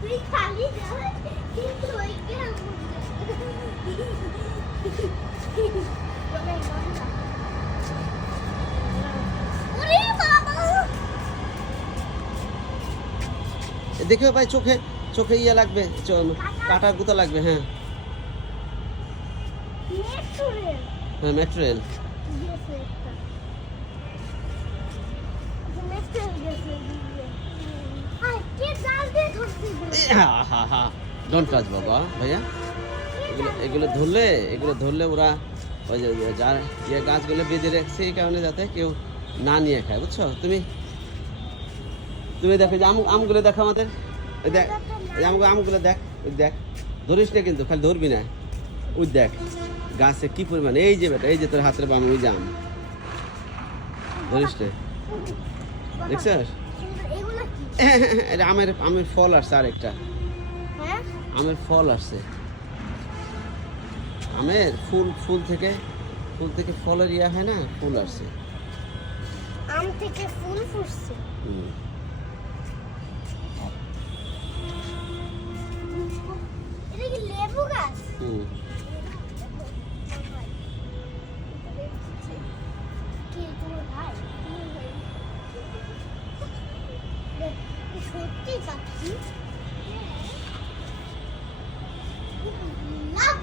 তুই খালি যাও কিন্তু ওই গ্রাম ওরে বাবা দেখো ভাই চোখে চোখে ইয়ে লাগবে কাটা গুতা লাগবে। হ্যাঁ হ্যাঁ মেট্রো রেল। ডোন্ট টাচ বাবা ভাইয়া, এগুলো ধরলে ওরা ওই যে যার ইয়ে গাছগুলো বেঁধে রাখছে এই কারণে যাতে কেউ না নিয়ে খায়, বুঝছো? তুমি দেখো যে আমগুলো দেখো আমাদের, ওই দেখ এই আমগুলো দেখ, ওই দেখ ধরিস না কিন্তু, খালি ধরবি না। ওই দেখ গাছে কি পরিমাণ, এই যে বেটা এই যে তোর হাতের বাম ওই যে আম, ধরিস না, দেখছিস? এটা আমের ফল আসছে, আর একটা আমের ফল আসছে, আমের ফুল থেকে ফলের ইয়া হয় না, ফুল আসছে, আম থেকে ফুল ফুটছে। এটা কি লেবু গাছ? সত্যি পাখি লাভ